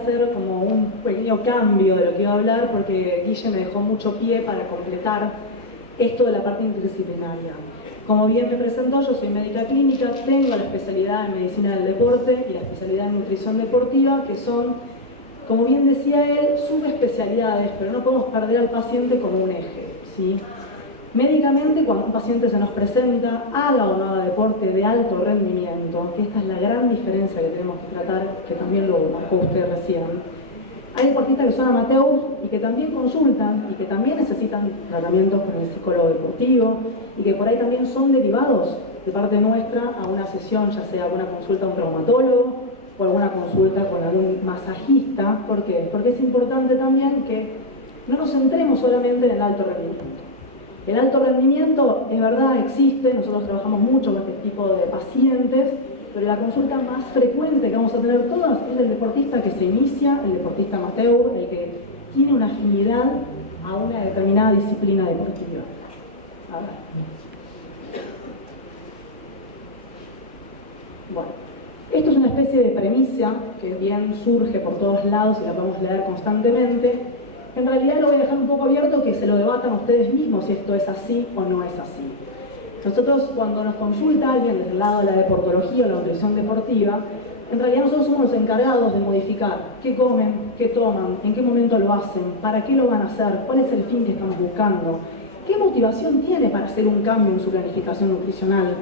hacer como un pequeño cambio de lo que iba a hablar, porque Guille me dejó mucho pie para completar esto de la parte interdisciplinaria. Como bien me presentó, yo soy médica clínica, tengo la especialidad en medicina del deporte y la especialidad en nutrición deportiva, que son, como bien decía él, subespecialidades, pero no podemos perder al paciente como un eje, ¿sí? Médicamente, cuando un paciente se nos presenta, haga o no haga deporte de alto rendimiento, que esta es la gran diferencia que tenemos que tratar, que también lo marcó usted recién. Hay deportistas que son amateurs y que también consultan y que también necesitan tratamientos con el psicólogo deportivo y que por ahí también son derivados de parte nuestra a una sesión, ya sea alguna consulta a un traumatólogo o alguna consulta con algún masajista. ¿Por qué? Porque es importante también que no nos centremos solamente en el alto rendimiento. El alto rendimiento, es verdad, existe, nosotros trabajamos mucho con este tipo de pacientes, pero la consulta más frecuente que vamos a tener todas es el deportista que se inicia, el deportista amateur, el que tiene una afinidad a una determinada disciplina deportiva. A ver. Bueno, esto es una especie de premisa que bien surge por todos lados y la podemos leer constantemente. En realidad lo voy a dejar un poco abierto, que se lo debatan ustedes mismos si esto es así o no es así. Nosotros, cuando nos consulta alguien desde el lado de la deportología o la nutrición deportiva, en realidad nosotros somos los encargados de modificar qué comen, qué toman, en qué momento lo hacen, para qué lo van a hacer, cuál es el fin que estamos buscando, qué motivación tiene para hacer un cambio en su planificación nutricional,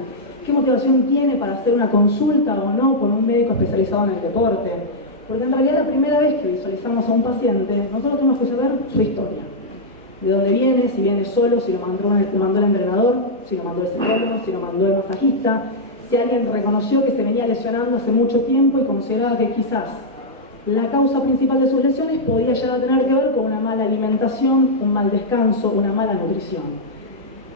qué motivación tiene para hacer una consulta o no con un médico especializado en el deporte. Porque en realidad la primera vez que visualizamos a un paciente, nosotros tenemos que saber su historia. De dónde viene, si viene solo, si lo mandó el entrenador, si lo mandó el psicólogo, si lo mandó el masajista, si alguien reconoció que se venía lesionando hace mucho tiempo y consideraba que quizás la causa principal de sus lesiones podía llegar a tener que ver con una mala alimentación, un mal descanso, una mala nutrición.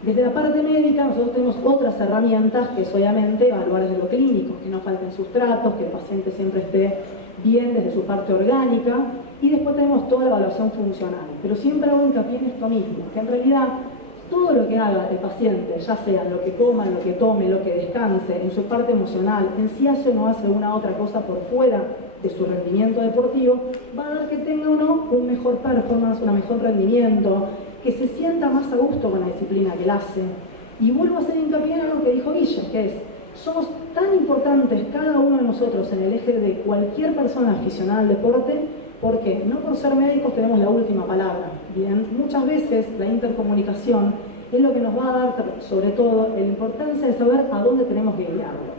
Desde la parte médica nosotros tenemos otras herramientas, que es obviamente evaluar desde lo clínico, que no falten sustratos, que el paciente siempre esté bien desde su parte orgánica, y después tenemos toda la evaluación funcional. Pero siempre hago hincapié en esto mismo, que en realidad todo lo que haga el paciente, ya sea lo que coma, lo que tome, lo que descanse, en su parte emocional, en si hace o no hace una otra cosa por fuera de su rendimiento deportivo, va a dar que tenga o no un mejor performance, un mejor rendimiento, que se sienta más a gusto con la disciplina que él hace. Y vuelvo a hacer hincapié en algo que dijo Guille, que es: somos tan importantes cada uno de nosotros en el eje de cualquier persona aficionada al deporte, porque no por ser médicos tenemos la última palabra. Bien, muchas veces la intercomunicación es lo que nos va a dar, sobre todo, la importancia de saber a dónde tenemos que guiarlo.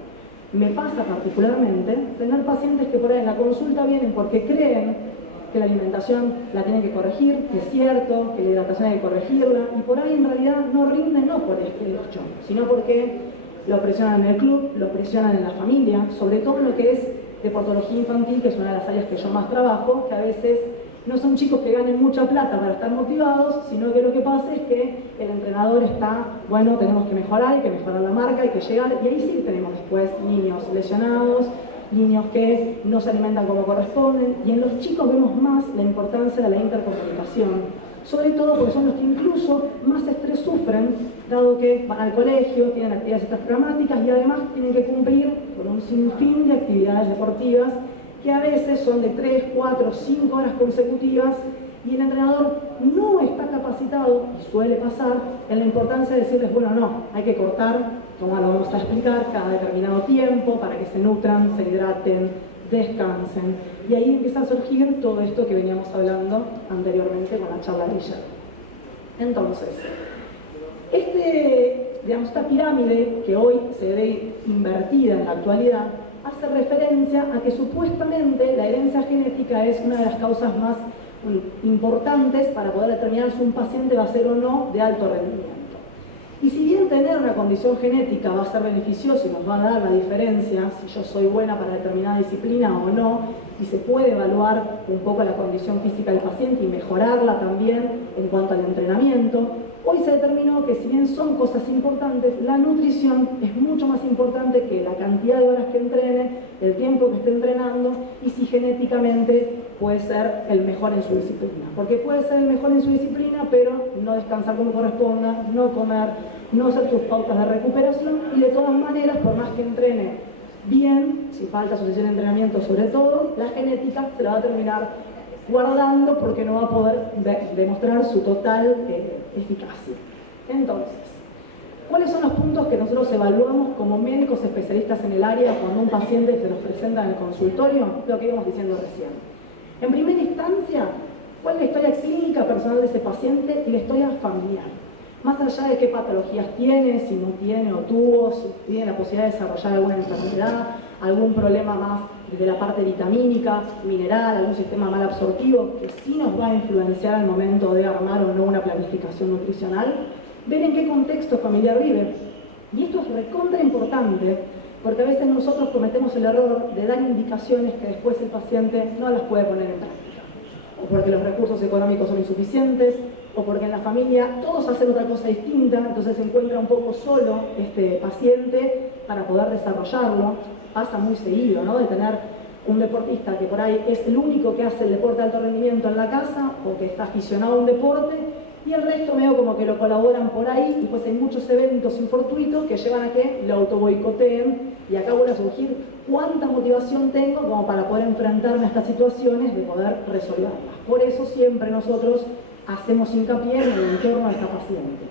Me pasa particularmente tener pacientes que por ahí en la consulta vienen porque creen que la alimentación la tienen que corregir, que es cierto, que la hidratación hay que corregirla, y por ahí en realidad no rinden no por este hecho, sino porque lo presionan en el club, lo presionan en la familia, sobre todo en lo que es deportología infantil, que es una de las áreas que yo más trabajo, que a veces no son chicos que ganen mucha plata para estar motivados, sino que lo que pasa es que el entrenador está, bueno, tenemos que mejorar, hay que mejorar la marca, hay que llegar, y ahí sí tenemos después niños lesionados, niños que no se alimentan como corresponden, y en los chicos vemos más la importancia de la intercomunicación, sobre todo porque son los que incluso más estrés sufren, dado que van al colegio, tienen actividades extraprogramáticas y además tienen que cumplir con un sinfín de actividades deportivas que a veces son de 3, 4, 5 horas consecutivas, y el entrenador no está capacitado, y suele pasar, en la importancia de decirles, bueno, no, hay que cortar, como lo vamos a explicar, cada determinado tiempo para que se nutran, se hidraten, descansen. Y ahí empieza a surgir todo esto que veníamos hablando anteriormente con la charla de ayer. Entonces, esta pirámide que hoy se ve invertida en la actualidad hace referencia a que supuestamente la herencia genética es una de las causas más importantes para poder determinar si un paciente va a ser o no de alto rendimiento. Y si bien tener una condición genética va a ser beneficioso y nos va a dar la diferencia si yo soy buena para determinada disciplina o no, y se puede evaluar un poco la condición física del paciente y mejorarla también en cuanto al entrenamiento, hoy se determinó que si bien son cosas importantes, la nutrición es mucho más importante que la cantidad de horas que entrene, el tiempo que esté entrenando, y si genéticamente puede ser el mejor en su disciplina. Porque puede ser el mejor en su disciplina, pero no descansar como corresponda, no comer, no hacer sus pautas de recuperación, y de todas maneras, por más que entrene bien, si falta sucesión de entrenamiento sobre todo, la genética se la va a terminar guardando porque no va a poder demostrar su total eficacia. Entonces, ¿cuáles son los puntos que nosotros evaluamos como médicos especialistas en el área cuando un paciente se nos presenta en el consultorio? Lo que íbamos diciendo recién. En primera instancia, ¿cuál es la historia clínica personal de ese paciente y la historia familiar? Más allá de qué patologías tiene, si no tiene o tuvo, si tiene la posibilidad de desarrollar alguna enfermedad, algún problema más de la parte vitamínica, mineral, algún sistema mal absortivo, que sí nos va a influenciar al momento de armar o no una planificación nutricional, ver en qué contexto familiar vive. Y esto es recontra importante, porque a veces nosotros cometemos el error de dar indicaciones que después el paciente no las puede poner en práctica. O porque los recursos económicos son insuficientes, o porque en la familia todos hacen otra cosa distinta, entonces se encuentra un poco solo este paciente para poder desarrollarlo. Pasa muy seguido, ¿no? De tener un deportista que por ahí es el único que hace el deporte de alto rendimiento en la casa, o que está aficionado a un deporte, y el resto medio como que lo colaboran por ahí, y pues hay muchos eventos infortuitos que llevan a que lo autoboicoteen, y acá vuelve a surgir cuánta motivación tengo como para poder enfrentarme a estas situaciones, de poder resolverlas. Por eso siempre nosotros hacemos hincapié en el entorno de esta paciente.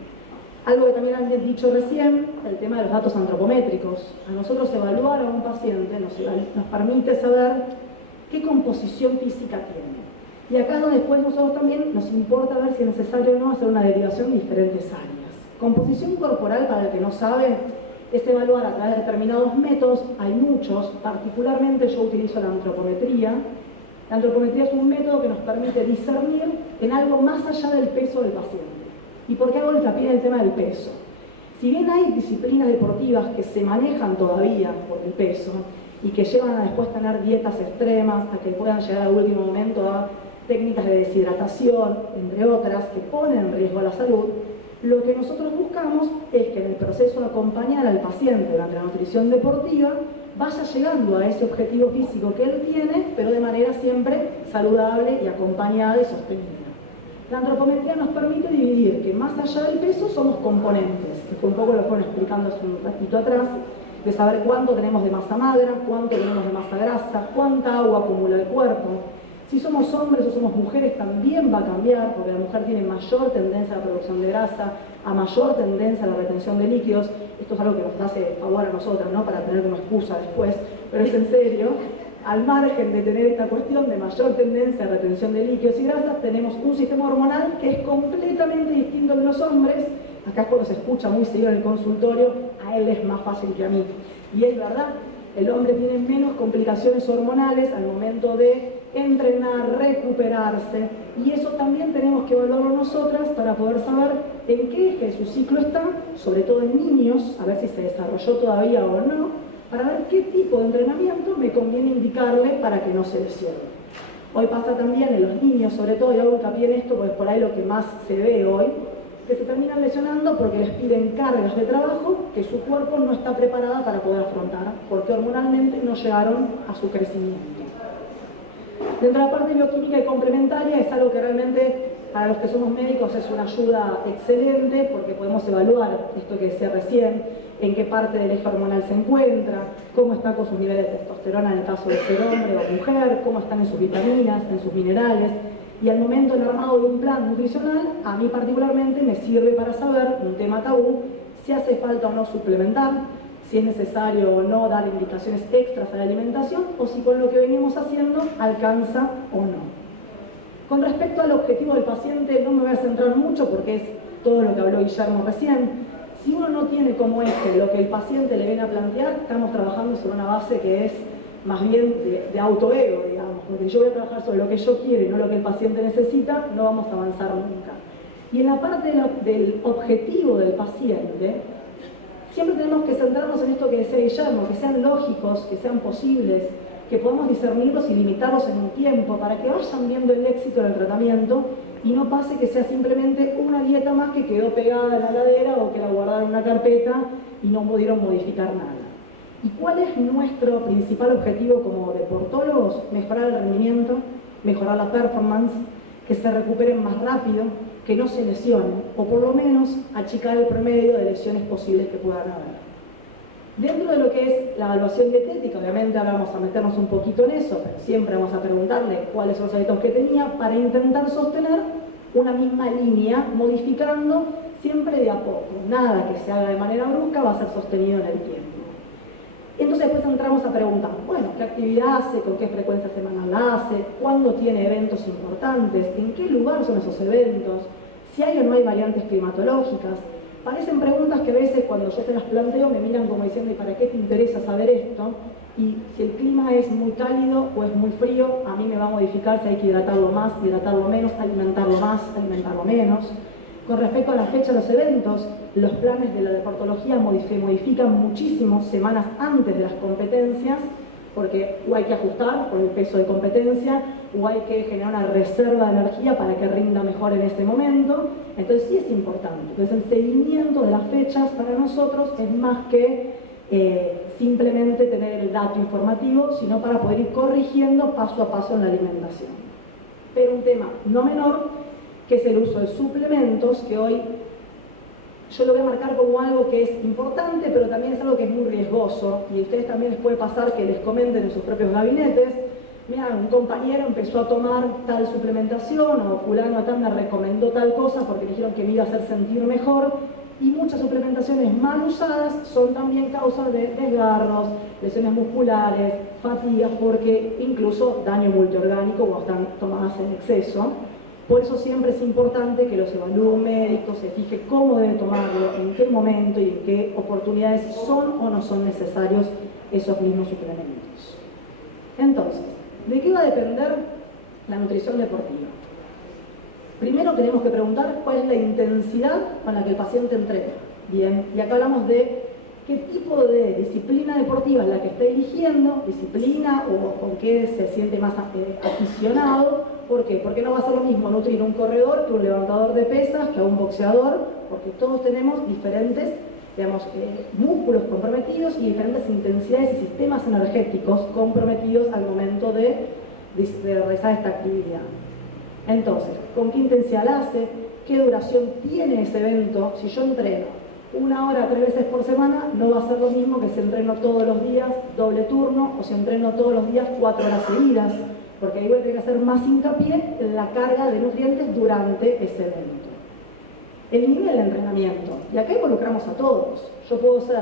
Algo que también han dicho recién, el tema de los datos antropométricos. A nosotros evaluar a un paciente nos permite saber qué composición física tiene. Y acá después nosotros también nos importa ver si es necesario o no hacer una derivación de diferentes áreas. Composición corporal, para el que no sabe, es evaluar a través de determinados métodos. Hay muchos, particularmente yo utilizo la antropometría. La antropometría es un método que nos permite discernir en algo más allá del peso del paciente. ¿Y por qué hago hincapié en el tema del peso? Si bien hay disciplinas deportivas que se manejan todavía por el peso y que llevan a después tener dietas extremas, a que puedan llegar al último momento a técnicas de deshidratación, entre otras, que ponen en riesgo la salud, lo que nosotros buscamos es que en el proceso de acompañar al paciente durante la nutrición deportiva vaya llegando a ese objetivo físico que él tiene, pero de manera siempre saludable y acompañada y sostenida. La antropometría nos permite dividir que más allá del peso somos componentes, que fue un poco lo que fueron explicando hace un ratito atrás, de saber cuánto tenemos de masa magra, cuánto tenemos de masa grasa, cuánta agua acumula el cuerpo. Si somos hombres o somos mujeres también va a cambiar, porque la mujer tiene mayor tendencia a la producción de grasa, a mayor tendencia a la retención de líquidos. Esto es algo que nos hace favor a nosotras, ¿no? Para tener una excusa después, pero es en serio. Al margen de tener esta cuestión de mayor tendencia a retención de líquidos y grasas, tenemos un sistema hormonal que es completamente distinto de los hombres. Acá es cuando se escucha muy seguido en el consultorio, a él es más fácil que a mí. Y es verdad, el hombre tiene menos complicaciones hormonales al momento de entrenar, recuperarse, y eso también tenemos que evaluarlo nosotras para poder saber en qué eje de su ciclo está, sobre todo en niños, a ver si se desarrolló todavía o no, para ver qué tipo de entrenamiento me conviene indicarle para que no se lesione. Hoy pasa también en los niños, sobre todo, y hago hincapié en esto porque es por ahí lo que más se ve hoy, que se terminan lesionando porque les piden cargas de trabajo que su cuerpo no está preparada para poder afrontar, porque hormonalmente no llegaron a su crecimiento. Dentro de la parte bioquímica y complementaria es algo que realmente para los que somos médicos es una ayuda excelente, porque podemos evaluar esto que decía recién, en qué parte del eje hormonal se encuentra, cómo está con sus niveles de testosterona en el caso de ser hombre o mujer, cómo están en sus vitaminas, en sus minerales. Y al momento del armado de un plan nutricional, a mí particularmente me sirve para saber, un tema tabú, si hace falta o no suplementar, si es necesario o no dar indicaciones extras a la alimentación, o si con lo que venimos haciendo alcanza o no. Con respecto al objetivo del paciente, no me voy a centrar mucho porque es todo lo que habló Guillermo recién. Si uno no tiene como eje lo que el paciente le viene a plantear, estamos trabajando sobre una base que es más bien de autoego, digamos, porque si yo voy a trabajar sobre lo que yo quiero y no lo que el paciente necesita, no vamos a avanzar nunca. Y en la parte del objetivo del paciente, siempre tenemos que centrarnos en esto que decía Guillermo, que sean lógicos, que sean posibles, que podamos discernirlos y limitarlos en un tiempo para que vayan viendo el éxito del tratamiento y no pase que sea simplemente una dieta más que quedó pegada en la heladera o que la guardaron en una carpeta y no pudieron modificar nada. ¿Y cuál es nuestro principal objetivo como deportólogos? Mejorar el rendimiento, mejorar la performance, que se recuperen más rápido, que no se lesionen, o por lo menos achicar el promedio de lesiones posibles que puedan haber. Dentro de lo que es la evaluación dietética, obviamente ahora vamos a meternos un poquito en eso, pero siempre vamos a preguntarle cuáles son los hábitos que tenía para intentar sostener una misma línea, modificando siempre de a poco. Nada que se haga de manera brusca va a ser sostenido en el tiempo. Entonces después entramos a preguntar, bueno, ¿qué actividad hace? ¿Con qué frecuencia semanal la hace? ¿Cuándo tiene eventos importantes? ¿En qué lugar son esos eventos? ¿Si hay o no hay variantes climatológicas? Parecen preguntas que a veces cuando yo te las planteo me miran como diciendo, ¿y para qué te interesa saber esto? Y si el clima es muy cálido o es muy frío, a mí me va a modificar si hay que hidratarlo más, hidratarlo menos, alimentarlo más, alimentarlo menos. Con respecto a la fecha de los eventos, los planes de la deportología se modifican muchísimo semanas antes de las competencias, porque o hay que ajustar por el peso de competencia, o hay que generar una reserva de energía para que rinda mejor en ese momento. Entonces sí es importante. Entonces el seguimiento de las fechas para nosotros es más que simplemente tener el dato informativo, sino para poder ir corrigiendo paso a paso en la alimentación. Pero un tema no menor, que es el uso de suplementos, que hoy yo lo voy a marcar como algo que es importante, pero también es algo que es muy riesgoso, y a ustedes también les puede pasar que les comenten en sus propios gabinetes, mira, un compañero empezó a tomar tal suplementación, o fulano tal me recomendó tal cosa porque dijeron que me iba a hacer sentir mejor, y muchas suplementaciones mal usadas son también causas de desgarros, lesiones musculares, fatigas, porque incluso daño multiorgánico cuando están tomadas en exceso. Por eso siempre es importante que los evalúe un médico, se fije cómo debe tomarlo, en qué momento y en qué oportunidades son o no son necesarios esos mismos suplementos. Entonces, ¿de qué va a depender la nutrición deportiva? Primero tenemos que preguntar cuál es la intensidad con la que el paciente entrena. Bien, y acá hablamos de qué tipo de disciplina deportiva es la que está eligiendo, disciplina o con qué se siente más aficionado. ¿Por qué? Porque no va a ser lo mismo nutrir un corredor que un levantador de pesas, que a un boxeador, porque todos tenemos diferentes, digamos, músculos comprometidos y diferentes intensidades y sistemas energéticos comprometidos al momento de realizar esta actividad. Entonces, ¿con qué intensidad la hace? ¿Qué duración tiene ese evento? Si yo entreno 1 hora 3 veces por semana, no va a ser lo mismo que si entreno todos los días doble turno o si entreno todos los días 4 horas seguidas, porque ahí voy a tener que hacer más hincapié en la carga de nutrientes durante ese evento. El nivel de entrenamiento, y acá involucramos a todos. Yo puedo ser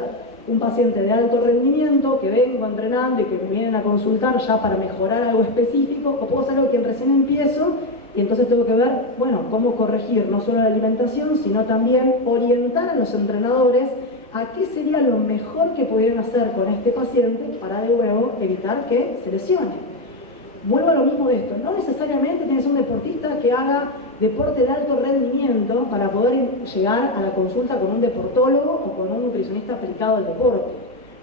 un paciente de alto rendimiento que vengo entrenando y que me vienen a consultar ya para mejorar algo específico, o puedo ser algo que recién empiezo y entonces tengo que ver, bueno, cómo corregir no solo la alimentación, sino también orientar a los entrenadores a qué sería lo mejor que pudieran hacer con este paciente para de nuevo evitar que se lesione. Vuelvo a lo mismo de esto, no necesariamente tienes un deportista que haga deporte de alto rendimiento para poder llegar a la consulta con un deportólogo o con un nutricionista aplicado al deporte.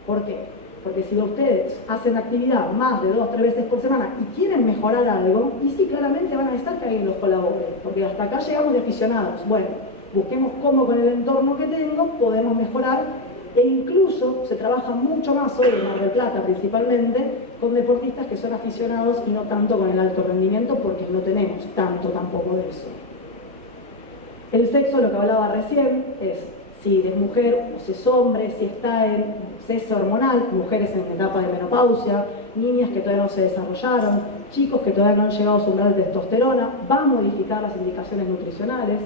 ¿Por qué? Porque si ustedes hacen actividad más de 2 o 3 veces por semana y quieren mejorar algo, y sí, claramente van a necesitar que alguien los colabore, porque hasta acá llegamos de aficionados. Bueno, busquemos cómo con el entorno que tengo podemos mejorar, e incluso se trabaja mucho más hoy en Mar del Plata principalmente con deportistas que son aficionados y no tanto con el alto rendimiento, porque no tenemos tanto tampoco de eso. El sexo, lo que hablaba recién, es si es mujer o si es hombre, si está en cese hormonal, mujeres en etapa de menopausia, niñas que todavía no se desarrollaron, chicos que todavía no han llegado a su umbral de testosterona, va a modificar las indicaciones nutricionales,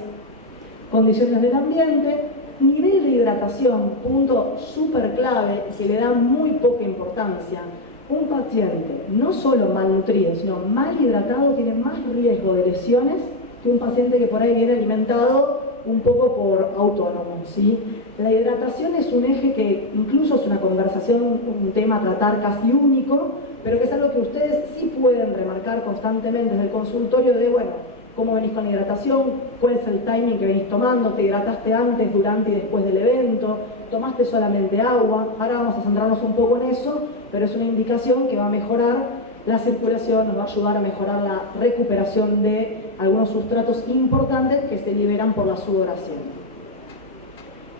condiciones del ambiente, nivel de hidratación, punto súper clave que le da muy poca importancia. Un paciente no solo malnutrido, sino mal hidratado tiene más riesgo de lesiones que un paciente que por ahí viene alimentado un poco por autónomo, ¿sí? La hidratación es un eje que incluso es una conversación, un tema a tratar casi único, pero que es algo que ustedes sí pueden remarcar constantemente en el consultorio de, bueno, cómo venís con la hidratación, cuál es el timing que venís tomando, te hidrataste antes, durante y después del evento, tomaste solamente agua. Ahora vamos a centrarnos un poco en eso, pero es una indicación que va a mejorar la circulación, nos va a ayudar a mejorar la recuperación de algunos sustratos importantes que se liberan por la sudoración.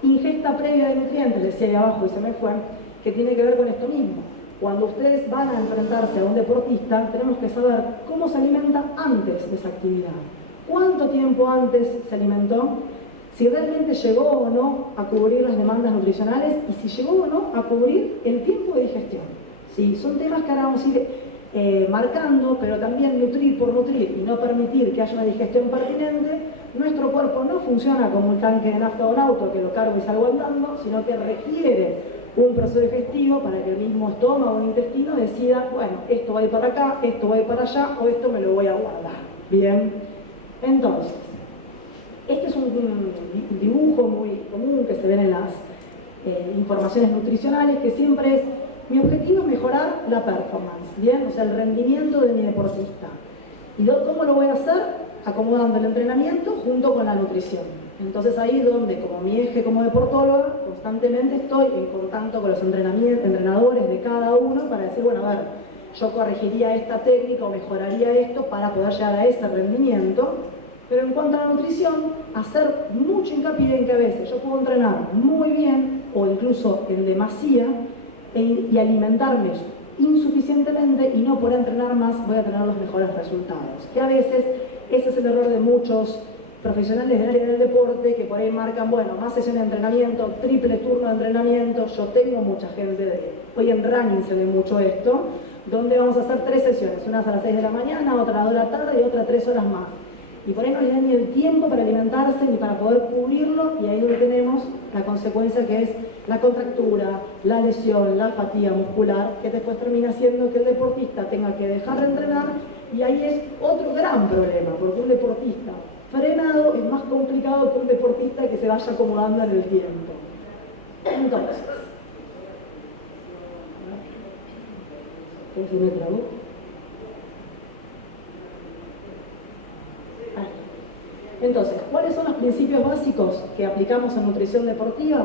Ingesta previa de nutrientes, decía ahí abajo y se me fue, que tiene que ver con esto mismo. Cuando ustedes van a enfrentarse a un deportista, tenemos que saber cómo se alimenta antes de esa actividad. ¿Cuánto tiempo antes se alimentó? si realmente llegó o no a cubrir las demandas nutricionales y si llegó o no a cubrir el tiempo de digestión. ¿Sí? Son temas que ahora vamos a ir marcando, pero también nutrir por nutrir y no permitir que haya una digestión pertinente. Nuestro cuerpo no funciona como un tanque de nafta o un auto que lo cargo y salgo andando, sino que requiere un proceso digestivo para que el mismo estómago o intestino decida, bueno, esto va a ir para acá, esto va a ir para allá, o esto me lo voy a guardar. Bien, entonces, este es un dibujo muy común que se ven en las informaciones nutricionales, que siempre es, mi objetivo es mejorar la performance, bien, o sea, el rendimiento de mi deportista. ¿Y cómo lo voy a hacer? Acomodando el entrenamiento junto con la nutrición. Entonces ahí es donde, como mi eje como deportóloga, constantemente estoy en contacto con los entrenadores de cada uno para decir, bueno, a ver, yo corregiría esta técnica o mejoraría esto para poder llegar a ese rendimiento. Pero en cuanto a la nutrición, hacer mucho hincapié en que a veces yo puedo entrenar muy bien o incluso en demasía y alimentarme insuficientemente y no poder entrenar más, voy a tener los mejores resultados. Que a veces ese es el error de muchos profesionales del área del deporte que por ahí marcan, bueno, más sesiones de entrenamiento, triple turno de entrenamiento. Yo tengo mucha gente, hoy en running se ve mucho esto, donde vamos a hacer 3 sesiones, unas a las 6 de la mañana, otra a las 2 de la tarde y otra 3 horas más. Y por ahí no les dan ni el tiempo para alimentarse ni para poder cubrirlo, y ahí es donde tenemos la consecuencia que es la contractura, la lesión, la fatiga muscular, que después termina haciendo que el deportista tenga que dejar de entrenar, y ahí es otro gran problema, porque un deportista frenado es más complicado que un deportista que se vaya acomodando en el tiempo. Entonces, ¿qué se me trabó? Entonces, ¿cuáles son los principios básicos que aplicamos en nutrición deportiva?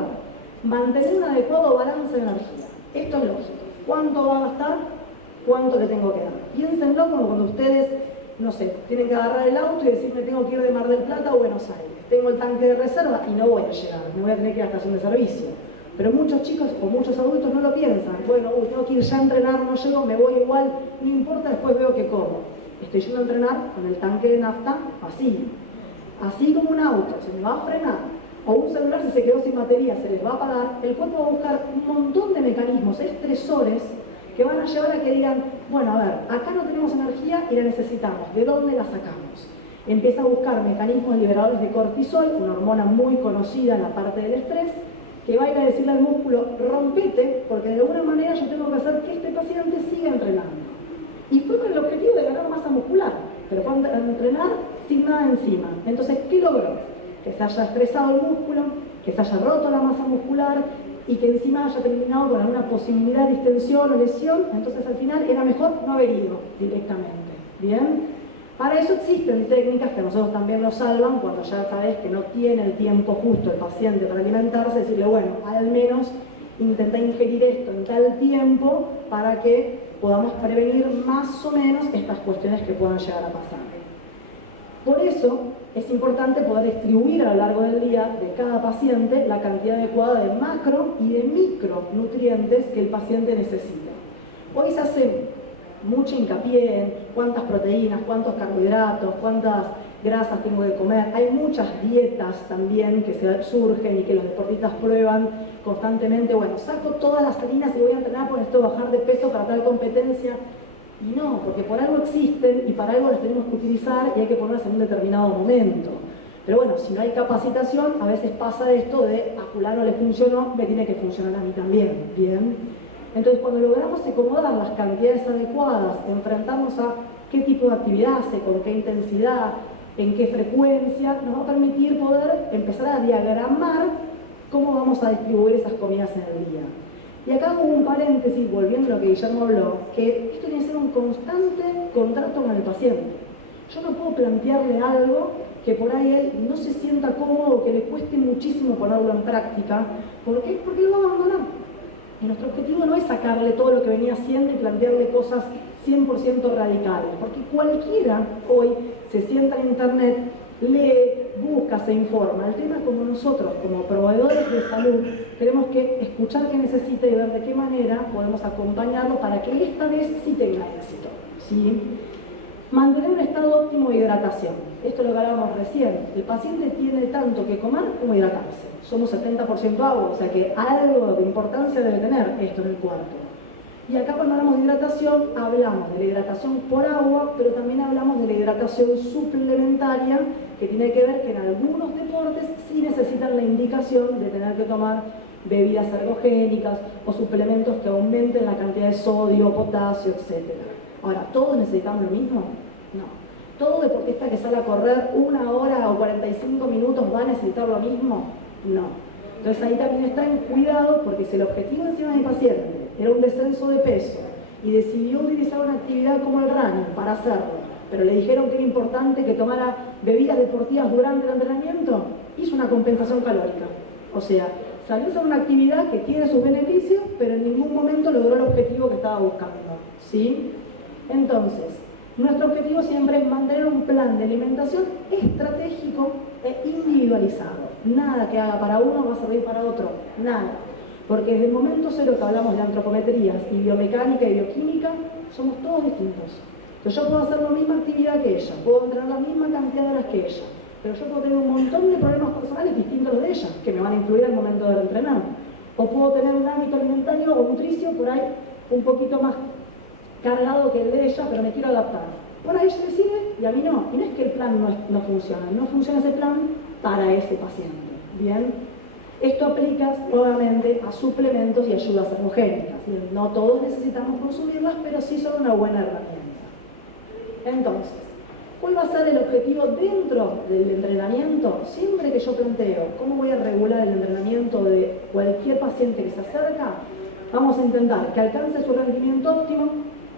Mantener un adecuado balance de energía. Esto es lógico. ¿Cuánto va a gastar? ¿Cuánto le tengo que dar? Piénsenlo como cuando ustedes, no sé, tienen que agarrar el auto y decir, me tengo que ir de Mar del Plata o Buenos Aires. Tengo el tanque de reserva y no voy a llegar, me voy a tener que ir a la estación de servicio. Pero muchos chicos o muchos adultos no lo piensan. Bueno, tengo que ir ya a entrenar, no llego, me voy igual, no importa, después veo que como. Estoy yendo a entrenar con el tanque de nafta vacío. Así como un auto se me va a frenar, o un celular si se quedó sin batería se les va a apagar, el cuerpo va a buscar un montón de mecanismos estresores que van a llevar a que digan, bueno, a ver, acá no tenemos energía y la necesitamos, ¿de dónde la sacamos? Empieza a buscar mecanismos liberadores de cortisol, una hormona muy conocida en la parte del estrés, que va a ir a decirle al músculo, rompete, porque de alguna manera yo tengo que hacer que este paciente siga entrenando. Y fue con el objetivo de ganar masa muscular, pero fue a entrenar sin nada encima. Entonces, ¿qué logró? Que se haya estresado el músculo, que se haya roto la masa muscular y que encima haya terminado con alguna posibilidad de distensión o lesión. Entonces, al final era mejor no haber ido directamente. ¿Bien? Para eso existen técnicas que a nosotros también nos salvan cuando ya sabes que no tiene el tiempo justo el paciente para alimentarse, decirle, bueno, al menos intenta ingerir esto en tal tiempo para que podamos prevenir más o menos estas cuestiones que puedan llegar a pasar. Por eso es importante poder distribuir a lo largo del día de cada paciente la cantidad adecuada de macro y de micronutrientes que el paciente necesita. Hoy se hace mucho hincapié en cuántas proteínas, cuántos carbohidratos, cuántas grasas tengo que comer. Hay muchas dietas también que surgen y que los deportistas prueban constantemente. Bueno, saco todas las harinas y voy a entrenar porque necesito bajar de peso para tal competencia. Y no, porque por algo existen y para algo las tenemos que utilizar y hay que ponerlas en un determinado momento. Pero bueno, si no hay capacitación, a veces pasa esto de a fulano le funcionó, me tiene que funcionar a mí también. Bien. Entonces, cuando logramos acomodar las cantidades adecuadas, enfrentarnos a qué tipo de actividad hace, con qué intensidad, en qué frecuencia, nos va a permitir poder empezar a diagramar cómo vamos a distribuir esas comidas en el día. Y acá hago un paréntesis, volviendo a lo que Guillermo habló, que esto tiene que ser un constante contrato con el paciente. Yo no puedo plantearle algo que por ahí él no se sienta cómodo, que le cueste muchísimo ponerlo en práctica. ¿Por qué? Porque lo va a abandonar. Y nuestro objetivo no es sacarle todo lo que venía haciendo y plantearle cosas 100% radicales, porque cualquiera hoy se sienta en internet, lee, busca, se informa. El tema es como nosotros, como proveedores de salud, tenemos que escuchar qué necesita y ver de qué manera podemos acompañarlo para que esta vez sí tenga éxito, ¿sí? Mantener un estado óptimo como hidratación. Esto es lo que hablábamos recién. El paciente tiene tanto que comer como hidratarse. Somos 70% agua, o sea que algo de importancia debe tener esto en el cuerpo. Y acá cuando hablamos de hidratación, hablamos de la hidratación por agua, pero también hablamos de la hidratación suplementaria, que tiene que ver que en algunos deportes sí necesitan la indicación de tener que tomar bebidas ergogénicas o suplementos que aumenten la cantidad de sodio, potasio, etc. Ahora, ¿todos necesitamos lo mismo? No. ¿Todo deportista que sale a correr 1 hora o 45 minutos va a necesitar lo mismo? No. Entonces ahí también está en cuidado, porque si el objetivo encima de mi paciente era un descenso de peso y decidió utilizar una actividad como el running para hacerlo, pero le dijeron que era importante que tomara bebidas deportivas durante el entrenamiento, hizo una compensación calórica. O sea, salió a hacer una actividad que tiene sus beneficios, pero en ningún momento logró el objetivo que estaba buscando, ¿sí? Entonces, nuestro objetivo siempre es mantener un plan de alimentación estratégico e individualizado. Nada que haga para uno va a servir para otro, nada. Porque desde el momento cero que hablamos de antropometrías y biomecánica y bioquímica, somos todos distintos. Entonces yo puedo hacer la misma actividad que ella, puedo entrenar la misma cantidad de horas que ella, pero yo puedo tener un montón de problemas personales distintos a los de ella, que me van a influir al momento de entrenar. O puedo tener un hábito alimentario o nutricio por ahí un poquito más cargado que el de ella, pero me quiero adaptar. Por ahí ella le sigue y a mí no. Y no es que el plan no funciona, no funciona ese plan para ese paciente. ¿Bien? Esto aplica nuevamente a suplementos y ayudas ergogénicas. No todos necesitamos consumirlas, pero sí son una buena herramienta. Entonces, ¿cuál va a ser el objetivo dentro del entrenamiento? Siempre que yo planteo cómo voy a regular el entrenamiento de cualquier paciente que se acerca, vamos a intentar que alcance su rendimiento óptimo,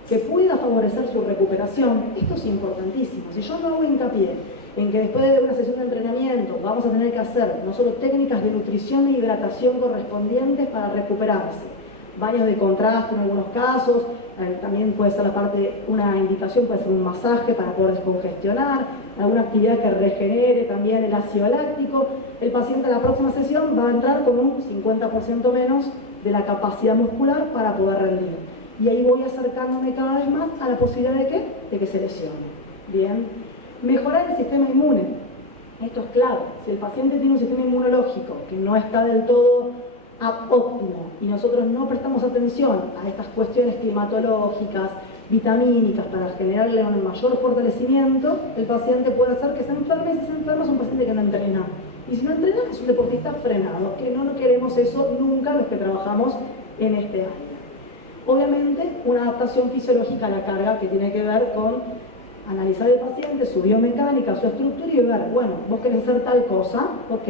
que pueda favorecer su recuperación. Esto es importantísimo. Si yo no hago hincapié en que después de una sesión de entrenamiento vamos a tener que hacer no solo técnicas de nutrición e hidratación correspondientes para recuperarse, baños de contraste en algunos casos, también puede ser una indicación, puede ser un masaje para poder descongestionar, alguna actividad que regenere también el ácido láctico, el paciente a la próxima sesión va a entrar con un 50% menos de la capacidad muscular para poder rendir. Y ahí voy acercándome cada vez más a la posibilidad de que se lesione. Bien. Mejorar el sistema inmune. Esto es clave. Si el paciente tiene un sistema inmunológico que no está del todo óptimo y nosotros no prestamos atención a estas cuestiones climatológicas, vitamínicas, para generarle un mayor fortalecimiento, el paciente puede hacer que se enferme, y si se enferma es un paciente que no entrena. Y si no entrena es un deportista frenado, que no queremos eso nunca los que trabajamos en este área. Obviamente, una adaptación fisiológica a la carga que tiene que ver con analizar el paciente, su biomecánica, su estructura y ver, bueno, vos querés hacer tal cosa, ok,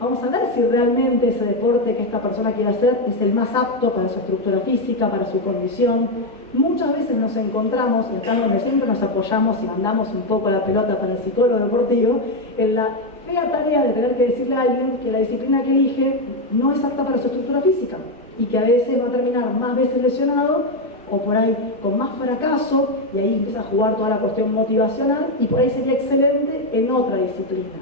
vamos a ver si realmente ese deporte que esta persona quiere hacer es el más apto para su estructura física, para su condición. Muchas veces nos encontramos, y acá es donde siempre nos apoyamos y mandamos un poco la pelota para el psicólogo deportivo, en la fea tarea de tener que decirle a alguien que la disciplina que elige no es apta para su estructura física y que a veces va a terminar más veces lesionado o por ahí con más fracaso, y ahí empieza a jugar toda la cuestión motivacional, y por ahí sería excelente en otra disciplina.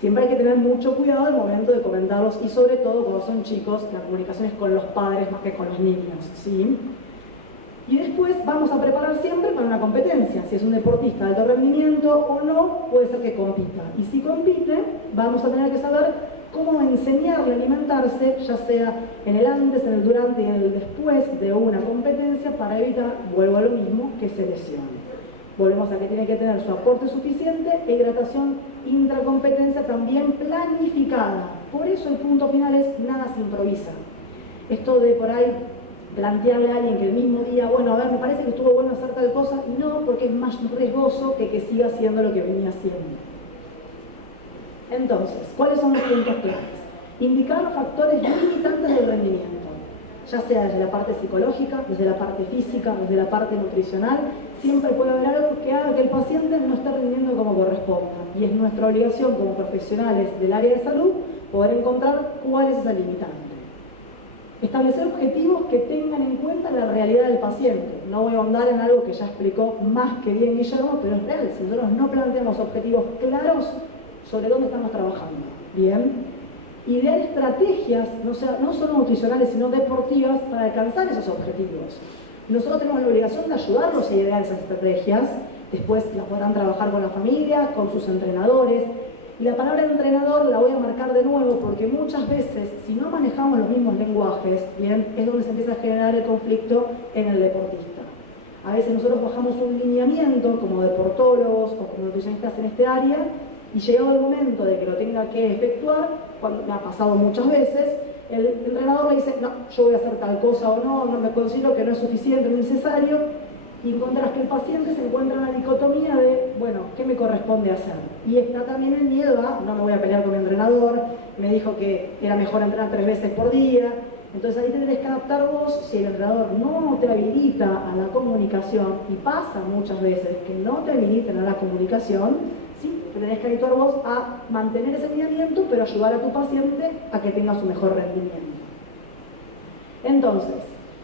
Siempre hay que tener mucho cuidado al momento de comentarlos, y sobre todo cuando son chicos, la comunicación es con los padres más que con los niños, ¿sí? Y después vamos a preparar siempre para una competencia. Si es un deportista de alto rendimiento o no, puede ser que compita. Y si compite, vamos a tener que saber cómo enseñarle a alimentarse, ya sea en el antes, en el durante y en el después de una competencia, para evitar, vuelvo a lo mismo, que se lesione. Volvemos a que tiene que tener su aporte suficiente e hidratación intracompetencia también planificada. Por eso el punto final es nada se improvisa. Esto de por ahí plantearle a alguien que el mismo día, bueno, a ver, me parece que estuvo bueno hacer tal cosa, no, porque es más riesgoso que siga haciendo lo que venía haciendo. Entonces, ¿cuáles son los puntos claves? Indicar los factores limitantes del rendimiento, ya sea desde la parte psicológica, desde la parte física, desde la parte nutricional. Siempre puede haber algo que haga que el paciente no esté rindiendo como corresponda, y es nuestra obligación como profesionales del área de salud poder encontrar cuál es esa limitante. Establecer objetivos que tengan en cuenta la realidad del paciente. No voy a ahondar en algo que ya explicó más que bien Guillermo, pero es real. Si nosotros no planteamos objetivos claros sobre dónde estamos trabajando, ¿bien? Idear estrategias, no solo nutricionales, sino deportivas, para alcanzar esos objetivos. Nosotros tenemos la obligación de ayudarlos a idear esas estrategias, Después la podrán trabajar con la familia, con sus entrenadores. Y la palabra entrenador la voy a marcar de nuevo porque muchas veces, si no manejamos los mismos lenguajes, bien, es donde se empieza a generar el conflicto en el deportista. A veces nosotros bajamos un lineamiento como deportólogos o como nutricionistas en este área y llegado el momento de que lo tenga que efectuar, cuando me ha pasado muchas veces, el entrenador le dice, no, yo voy a hacer tal cosa o no, no me considero que no es suficiente, no es necesario, y encontrás que el paciente se encuentra en una dicotomía de, bueno, ¿qué me corresponde hacer? Y está también el miedo a, no me voy a pelear con mi entrenador, me dijo que era mejor entrenar 3 veces por día. Entonces ahí tenés que adaptar vos, si el entrenador no te habilita a la comunicación, y pasa muchas veces que no te habilitan a la comunicación, ¿sí? Tenés que habituar vos a mantener ese lineamiento, pero ayudar a tu paciente a que tenga su mejor rendimiento. Entonces,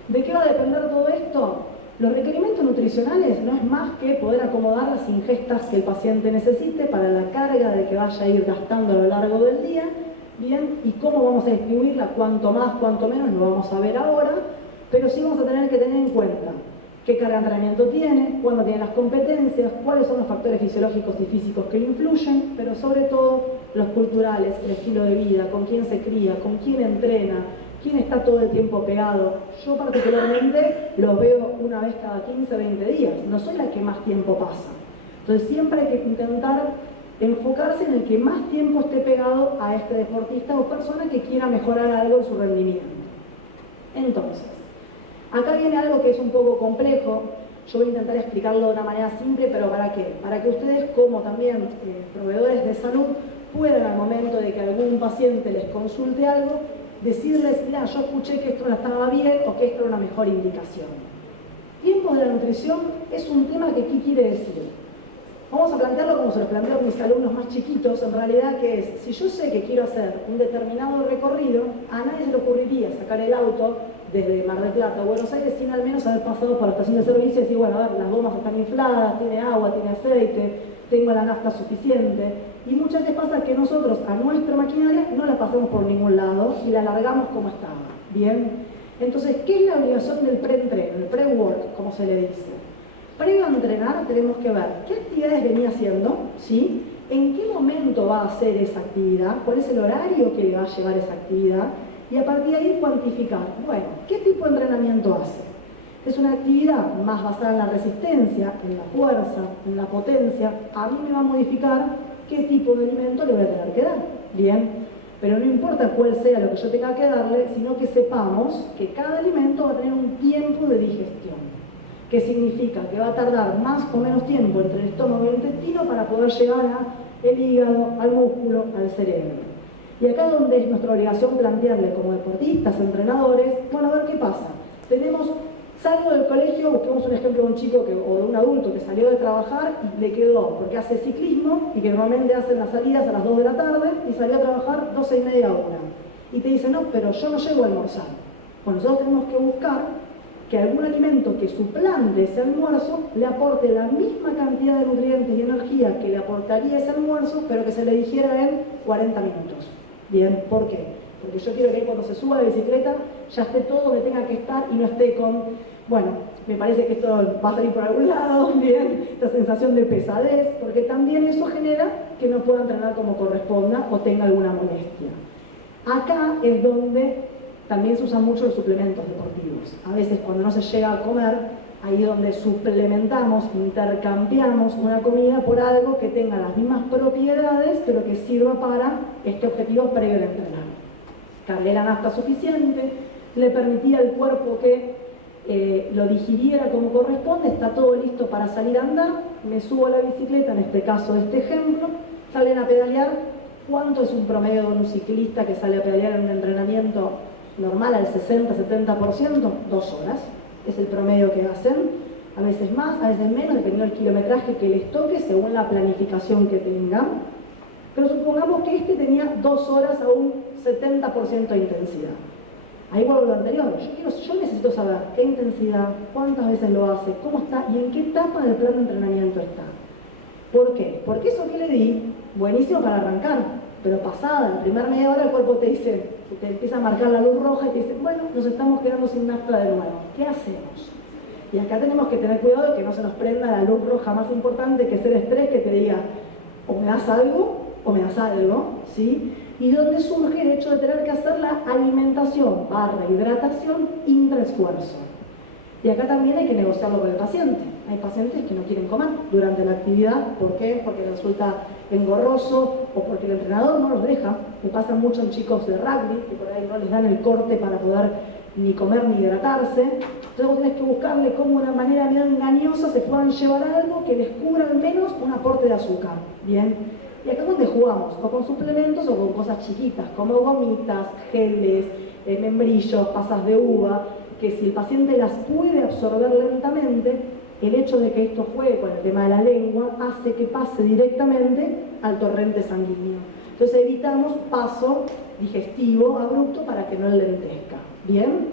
¿de qué va a depender todo esto? Los requerimientos nutricionales no es más que poder acomodar las ingestas que el paciente necesite para la carga de que vaya a ir gastando a lo largo del día, bien, y cómo vamos a distribuirla, cuánto más, cuánto menos, lo vamos a ver ahora, pero sí vamos a tener que tener en cuenta qué carga de entrenamiento tiene, cuándo tiene las competencias, cuáles son los factores fisiológicos y físicos que le influyen, pero sobre todo los culturales, el estilo de vida, con quién se cría, con quién entrena, quién está todo el tiempo pegado. Yo particularmente los veo una vez cada 15, 20 días, no soy la que más tiempo pasa. Entonces siempre hay que intentar enfocarse en el que más tiempo esté pegado a este deportista o persona que quiera mejorar algo en su rendimiento. Entonces, acá viene algo que es un poco complejo. Yo voy a intentar explicarlo de una manera simple, pero ¿para qué? Para que ustedes, como también proveedores de salud, puedan al momento de que algún paciente les consulte algo, decirles, mira, yo escuché que esto no estaba bien o que esto era una mejor indicación. Tiempos de la nutrición es un tema que ¿qué quiere decir? Vamos a plantearlo como se lo planteo a mis alumnos más chiquitos, en realidad, que es, si yo sé que quiero hacer un determinado recorrido, a nadie se le ocurriría sacar el auto desde Mar del Plata o Buenos Aires sin al menos haber pasado por la estación de servicio y decir, bueno, a ver, las gomas están infladas, tiene agua, tiene aceite, tengo la nafta suficiente. Y muchas veces pasa que nosotros a nuestra maquinaria no la pasamos por ningún lado y la largamos como estaba. Bien, entonces, ¿qué es la obligación del pre-entreno, el pre-work, como se le dice? Previo a entrenar tenemos que ver qué actividades venía haciendo, ¿sí? En qué momento va a hacer esa actividad, cuál es el horario que le va a llevar esa actividad, y a partir de ahí cuantificar, bueno, ¿qué tipo de entrenamiento hace? Es una actividad más basada en la resistencia, en la fuerza, en la potencia, a mí me va a modificar qué tipo de alimento le voy a tener que dar, ¿bien? Pero no importa cuál sea lo que yo tenga que darle, sino que sepamos que cada alimento va a tener un tiempo de digestión. ¿Qué significa? Que va a tardar más o menos tiempo entre el estómago y el intestino para poder llegar al hígado, al músculo, al cerebro. Y acá es donde es nuestra obligación plantearle como deportistas, entrenadores, bueno, a ver qué pasa. Salgo del colegio, busquemos un ejemplo de un chico o de un adulto que salió de trabajar y le quedó, porque hace ciclismo y que normalmente hacen las salidas a las 2 de la tarde y salió a trabajar 12:30 a 1. Y te dice, no, pero yo no llego a almorzar. Bueno, nosotros tenemos que buscar que algún alimento que suplante ese almuerzo le aporte la misma cantidad de nutrientes y energía que le aportaría ese almuerzo, pero que se le digiera en 40 minutos. Bien, ¿por qué? Porque yo quiero que cuando se suba a la bicicleta ya esté todo donde tenga que estar y no esté con, bueno, me parece que esto va a salir por algún lado, bien, esta sensación de pesadez, porque también eso genera que no pueda entrenar como corresponda o tenga alguna molestia. Acá es donde también se usan mucho los suplementos deportivos. A veces cuando no se llega a comer, ahí es donde suplementamos, intercambiamos una comida por algo que tenga las mismas propiedades, pero que sirva para este objetivo previo al entrenar. Cargué la nafta suficiente, le permitía al cuerpo que lo digiriera como corresponde, está todo listo para salir a andar, me subo a la bicicleta, en este caso de este ejemplo, salen a pedalear. ¿Cuánto es un promedio de un ciclista que sale a pedalear en un entrenamiento normal al 60-70%? 2 horas. Es el promedio que hacen, a veces más, a veces menos, dependiendo del kilometraje que les toque, según la planificación que tengan. Pero supongamos que este tenía 2 horas a un 70% de intensidad. Ahí vuelvo a lo anterior, yo necesito saber qué intensidad, cuántas veces lo hace, cómo está y en qué etapa del plan de entrenamiento está. ¿Por qué? Porque eso que le di, buenísimo para arrancar, pero pasada, en la primera media hora el cuerpo te dice, te empieza a marcar la luz roja y te dice, bueno, nos estamos quedando sin nafta de nuevo, ¿qué hacemos? Y acá tenemos que tener cuidado de que no se nos prenda la luz roja más importante, que es el estrés, que te diga o me das algo o me das algo, ¿sí? Y donde surge el hecho de tener que hacer la alimentación / hidratación intraesfuerzo. Y acá también hay que negociarlo con el paciente. Hay pacientes que no quieren comer durante la actividad. ¿Por qué? Porque les resulta engorroso o porque el entrenador no los deja. Me pasa mucho en chicos de rugby, que por ahí no les dan el corte para poder ni comer ni hidratarse. Entonces vos tenés que buscarle cómo de una manera medio engañosa se puedan llevar algo que les cubra al menos un aporte de azúcar. ¿Bien? Y acá es donde jugamos, o con suplementos o con cosas chiquitas, como gomitas, geles, membrillos, pasas de uva, que si el paciente las puede absorber lentamente, el hecho de que esto juegue con el tema de la lengua hace que pase directamente al torrente sanguíneo. Entonces evitamos paso digestivo abrupto para que no enlentezca. ¿Bien?